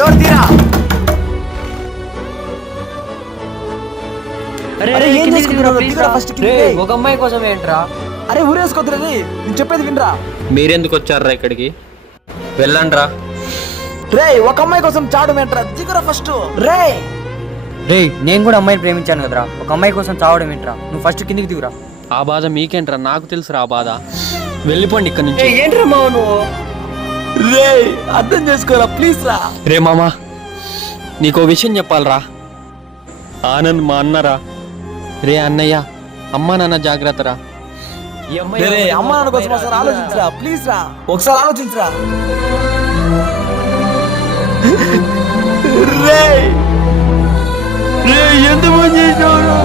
Door తీరా. ఏం చేసుకుంటున్నావు? దిగురా ఫస్ట్ కిందకి. ఒక అమ్మాయి కోసం ఏంట్రా? అరే ఊరేసుకోద్దురా రే, నేను చెప్పేది వినరా. మీరెందుకు వచ్చారా ఇక్కడికి? వెళ్ళండి రా. రే ఒక అమ్మాయి కోసం చావడం ఏంట్రా? దిగురా ఫస్ట్. రే రే నేను కూడా అమ్మాయిని ప్రేమించాను కదరా, ఒక అమ్మాయి కోసం చావడం ఏంట్రా? నువ్వు ఫస్ట్ కిందికి దిగురా. ఆ బాధ మీకేంట్రా, నాకు తెలుసురా ఆ బాధ. వెళ్ళిపోండి ఇక్కడ నుంచి. ఏంట్రా మావ నువ్వు? రే అర్థం చేసుకోరా ప్లీజ్ రా. రే మామా, నీకో విషయం చెప్పాలరా. ఆనంద్ మా అన్నరా. రే అన్నయ్య, అమ్మా నాన్న జాగ్రత్తరా. రే అమ్మ నాన్న కోసం ఒకసారి ఆలోచించరా ప్లీజ్ రా, ఒకసారి ఆలోచించరా. రే రే ఎంత మంది చేసావు?